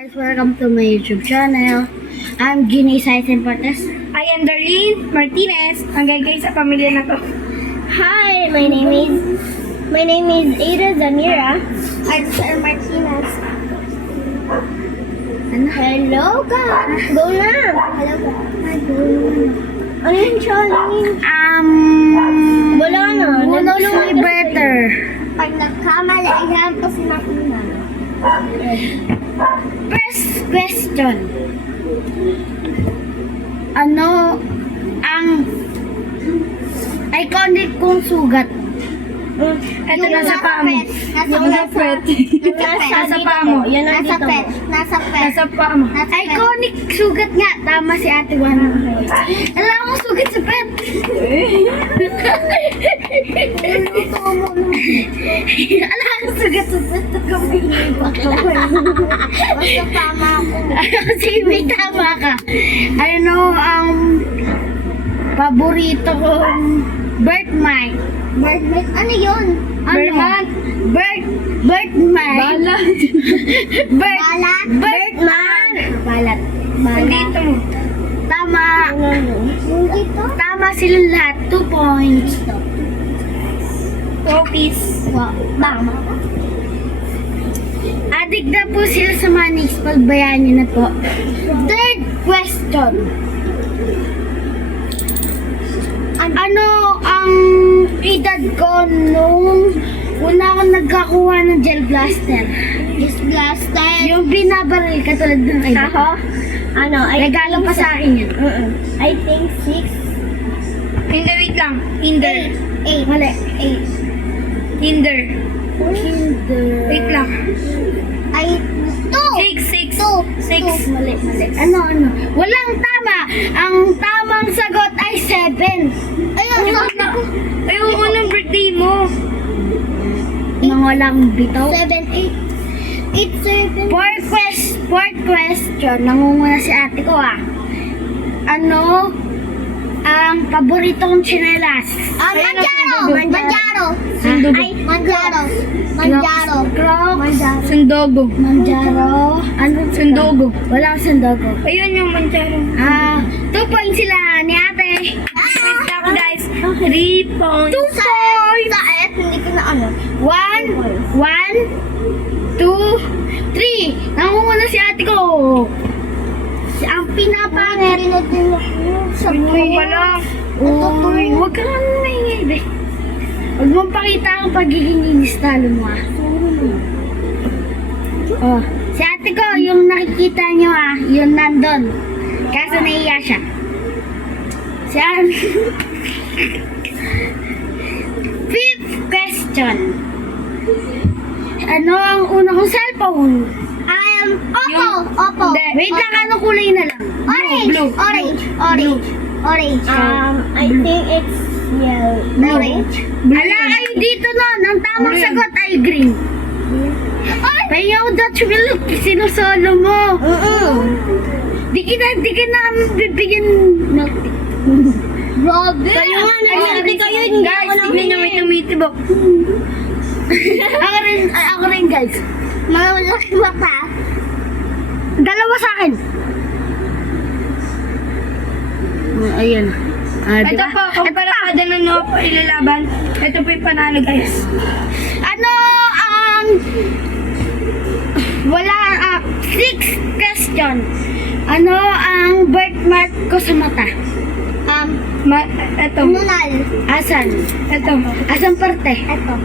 Guys, welcome to my YouTube channel. I'm Ginny Saisen Portes. I am Darlene Martinez. Ang gagay sa pamilya na to. Hi, my name is Ada Zamira. I'm Sir Martinez. Hello guys. Go na. Hello guys. Ano yung challenge? Wala na. Nanulong may better. Pag nagkamali, ayan ko si Makina. First question. Ano ang iconic kong sugat? Ito nasa paa mo. Nasa pet. Nasa paa mo. Yan nasa pet. Nasa paa mo. Iconic sugat nga. Tama si Ate Juana. Alam mo sugat sa pet. Alam mo sugat sa pet. Basta tama ako. Sige, may tama ka. Ano paborito kong birthmark? Birthmark? Ano yun? Birthmark? Birthmark. Balat. Balat? Birthmark. Balat. Nandito mo. Tama. Tama silang lahat. 2 points. Trophies. Wow. Tama. Adik na po sila sa Manix. Pagbayaan nyo na po. Third question. Ano ang edad ko nung una ako nagkakuha ng gel blaster? Gel blaster? Yung binabaril katulad ng iba. Ako? Ano? Regalo pa sa akin yun. I think 6. Hindi, wait lang. Hinder. 8. Mali. 8. Hinder. Kinder. Wait lang. Ay, 2. 6. Mali. Ano? Walang tama. Ang tamang sagot ay 7. Ayun, unang birthday mo. Mga walang bitaw. 7, 8. 7. Fourth question. Nangunguna si ate ko Ano ang paborito kong tsinelas? Manjaro. Crocs. Sundogo. Manjaro. Ano? Sundogo. Walang sundogo. Ayun yung manjaro. 2 points sila ni ate. Wait lang guys. 3 points. 2 points. Hindi ko na ano. 1, 2, 3. Nangunguna si ate ko. Ang pinapangit. Ito pa lang. Uy, huwag ka lang maingay, be. Huwag mong pakita ang pagiging inis talo mo, Oh, si ate ko, yung nakikita nyo, yung nandun. Kaso naiya siya. Fifth question. Ano ang una kong cellphone? Oppo. Hindi. Wait lang, anong kulay na lang? Blue. Orange. I think it's yellow. Orange. Ala kayo dito nun. Ang tamang Green. sagot ay green. Ay! Payaw Dutch milk. Sinusolo mo. Di ka namin bibigyan milk. Grabe. Kayo nga, nagsabi kayo, hindi guys, ako tignan nyo may tumitibok. Ako rin guys. Malaki ba pa? Dalawa sa akin. Ayan. Ito po, kung parada na no po ilalaban, ito po yung panalo guys. Ano ang sixth question. Ano ang birthmark ko sa mata? Ito. Nunal. Asan? Ito. Asan parte? Ito.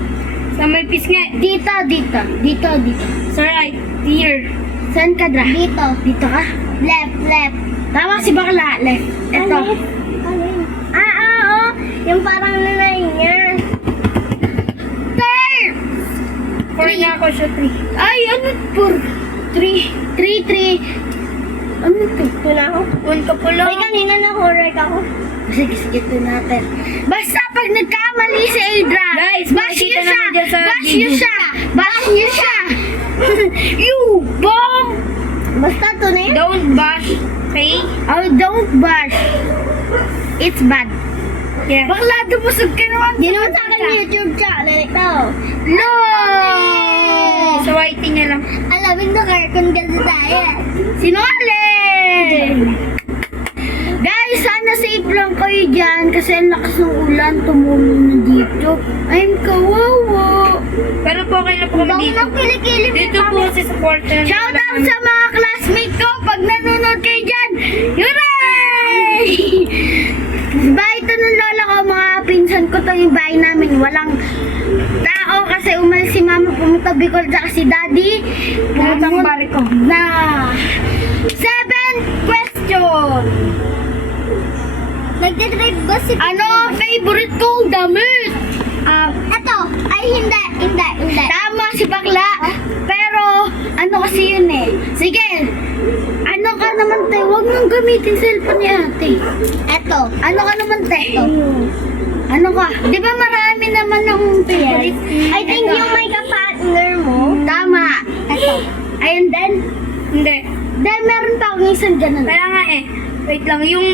Sa may pisngi. Dito. Sa right. Here. Saan ka dra? Dito ka? Left. Tama si bakla. Left. Ito. Yung parang nanay niya. Third! 4 na ako siya, 3. Ay, ano? 3. Ano ito? Ito na ako. 1 ka po lang. Ay, kanina na-correct ako. Sige, ito natin. Basta pag nagkamali si Adra, Guys, bash niyo makikita siya! naman dyan sa Bash niyo video. siya! Bash niyo siya! You bomb! Basta ito na yun. Don't bash. Okay? Oh, don't bash. It's bad. Yeah. Bakla, dumusog ka naman. Ginawa sa akin yung YouTube channel ito. No! Sa YT niya lang. Alam Sabi na cartoon kasi tayo. Sinungaling! Guys, sana safe lang kayo dyan kasi ang lakas ng ulan, tumulong na dito. I'm kawawa. Pero po okay na po kami dito. Kilikili Dito po si supporter. Shoutout sa mga classmate ko pag nanonood kayo dyan. Hooray! Bahay ito ng lola ko, mga pinsan ko to yung bahay namin. Walang tao kasi umalis si mama, pumunta Bicol, tsaka si daddy. Pumutang bariko. Na 7th question. Nagdadrive ba si Ano ang favorite kong damit? Eto. Ay, hindi. Tama si bakla. Pero, ano kasi yun eh. Sige. Ano ka naman, te? Huwag mong gamitin cellphone ni ate. Eto. Ano ka naman, te? Ano ka? Di ba marami naman akong favorite? I think yung may ka-partner mo. Tama. Eto. Ayun din? Hindi. Dahil meron pa akong isang ganun. Kaya nga eh. Wait lang. Yung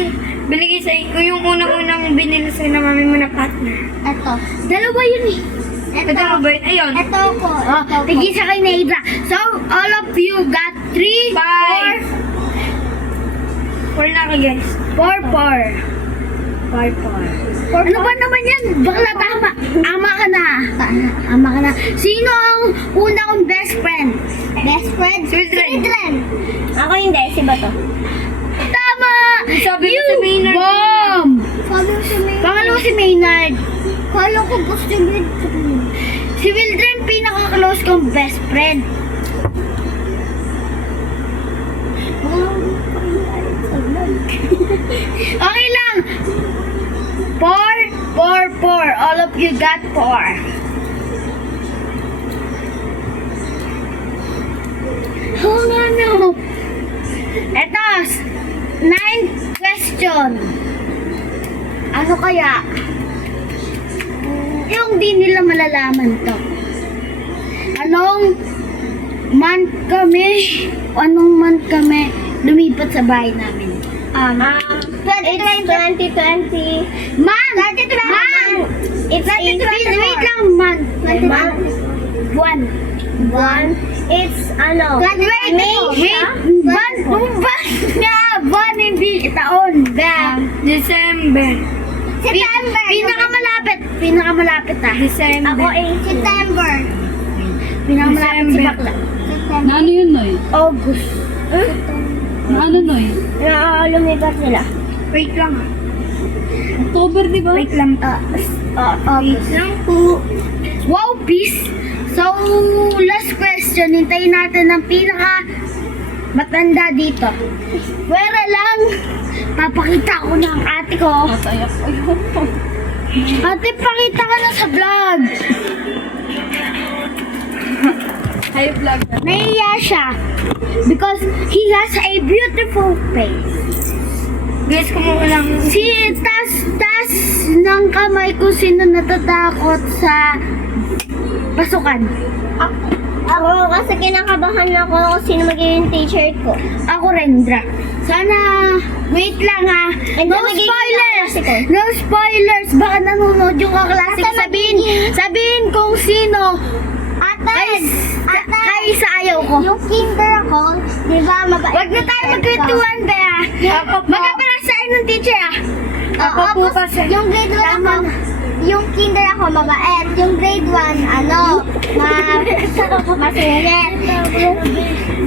binigay sa yung unang-unang binili sa na mami mo na partner. Eto. Dalawa yun eh. Ito mo ba yun? Ayun. Ito ko. Tigisa kay Naida. So, all of you got 3, 4 na ka guys. 4. Ano ba naman yan? Bakla tama. Ama ka na. Sino ang una kong best friend? Best friend? Children. Ako hindi. Si Bato. Tama! Sabi mo si Maynard. Bomb! Pangalawa si Maynard. Kala ko gusto niya. Si Wildren, pinaka-close kong best friend. Okay lang. 4. All of you got 4. Oh no. Eto, 9th question. Ano kaya? Yung di nila malalaman to. Anong month kami lumipat sa bahay namin? 2020. Month! It's 2020. Wait lang, month. Buwan. It's buwan, hindi taon. December. Pinakamalapit December. Ako September. Pinakamalapit si December. bakla. Na ano yun, Noy? August. Na ano, Noy? Lumipat sila. Wait lang. October, di ba? Wait lang. August. Lang po. Wow, peace! So, last question. Hintayin natin ang pinaka matanda dito. Pwera lang. Papakita ko na ang ate ko. Matayak. Ayoko. Ate, pakita ka na sa vlog. Hi, vlog. Nahiya siya. Because he has a beautiful face. Guys, kumuha lang. Si tas ng kamay kung sino natatakot sa pasukan. Ako kasi kinakabahan ako kung sino magiging teacher ko. Ako rin, Dra. Sana, wait lang ha. And No magiging spoilers! kaklase ko. No spoilers! Baka nanonood yung kaklase ko. Sabihin kung sino Ate! kay sa ayaw ko. Yung kinder ako, di ba mabait? Wag na tayo magkwentuhan, Bea. Ako po. Magkapala sa ng teacher ah. Ako po kasi. Yung grade 1 ako, yung kinder ako mabait. Yung grade 1, masungit. Yung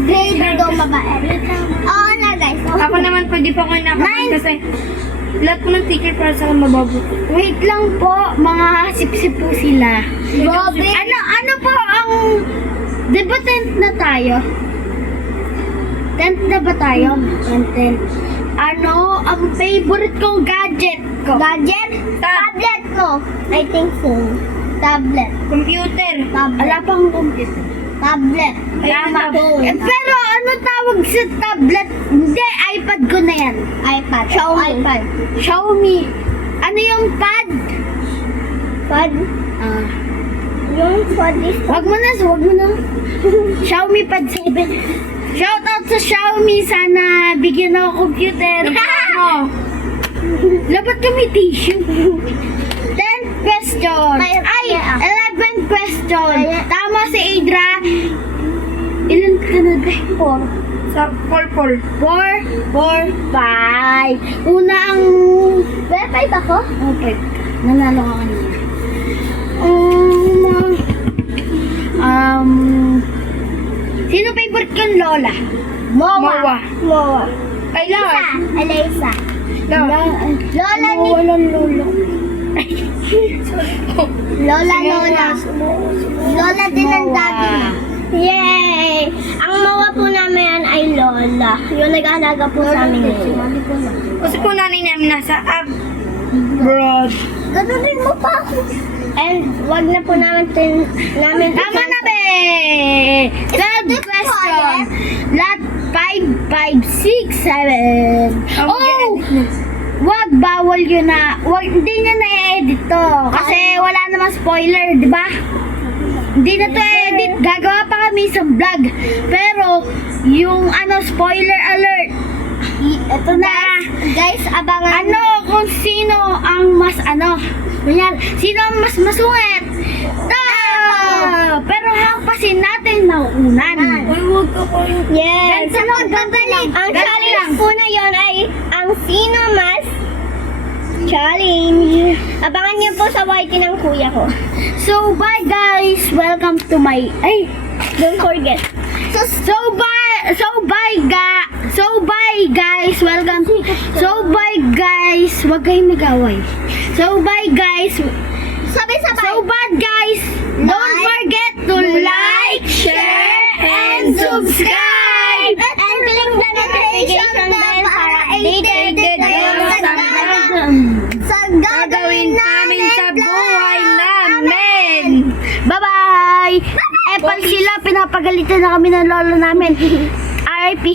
grade 2 mabait. Oo na guys. Ako naman po, di pa ako nakapan kasi lahat po ng teacher para sa akin mabago. Wait lang po, mga sip-sip po sila. Bobby. Ano po ang... Di ba 10th na tayo? 10th na ba tayo? 10th. Ano ang favorite kong gadget ko? Gadget? Tablet ko. I think so. Tablet. Computer. Wala pang computer. Tablet. Tama. Phone. Pero ano tawag sa tablet? Hindi, iPad ko na yan. iPad. Xiaomi. iPad. Xiaomi. Ano yung pad? Pad. Yung pad is Wag mo na. Xiaomi Pad 7. Shoutout sa Xiaomi. Sana bigyan ako computer. Dapat kami tissue. 10th question. Ay, 11th question. Tama si Adra. Ilan ka na Sa purple. 4, 5. Una ang... May 5 ako? Okay. Nanalo ka kanina. Sino favorite kong lola? Mowa. Moa. Ay, lahat. Alaysa. Lahat. Lola ni... Walang lolo. Lola. Lola din ang daddy niya. Yay! Ang mawa po namin ay Lola. Yung nag-aalaga po sa amin ngayon. Kasi po nanay namin nasa abroad. Ganunin mo pa ako. And wag na po namin Tama na, be! Third question. Lot 5, 5, 6, 7. Oh! Wag, bawal yun na. Wag, hindi nyo na-edit to. Kasi wala namang spoiler, di ba? Hindi na to edit. Gagawa pa kami sa vlog. Pero, yung spoiler alert. Ito na. Guys, abangan. Kung sino ang mas Ganyan, sino ang mas masungit? Pero hampasin natin nauunan. Uy, huwag ka kayo. Yes. Ganito lang, Pagbabalik, ang ganito challenge lang. po na yun ay ang sino mas challenge. Abangan niyo po sa YT ng kuya ko. So, bye guys. Welcome to my... Don't forget. So bye guys. Welcome. So bye guys. Wag kayong mag-away. So bye guys. Sabay-sabay. So bad guys. Don't forget to like, share, and subscribe. And click the notification bell para updated kayo sa Gagawin namin sa buhay namin. Bye-bye. Pag sila pinapagalitan na kami ng lolo namin. RIP.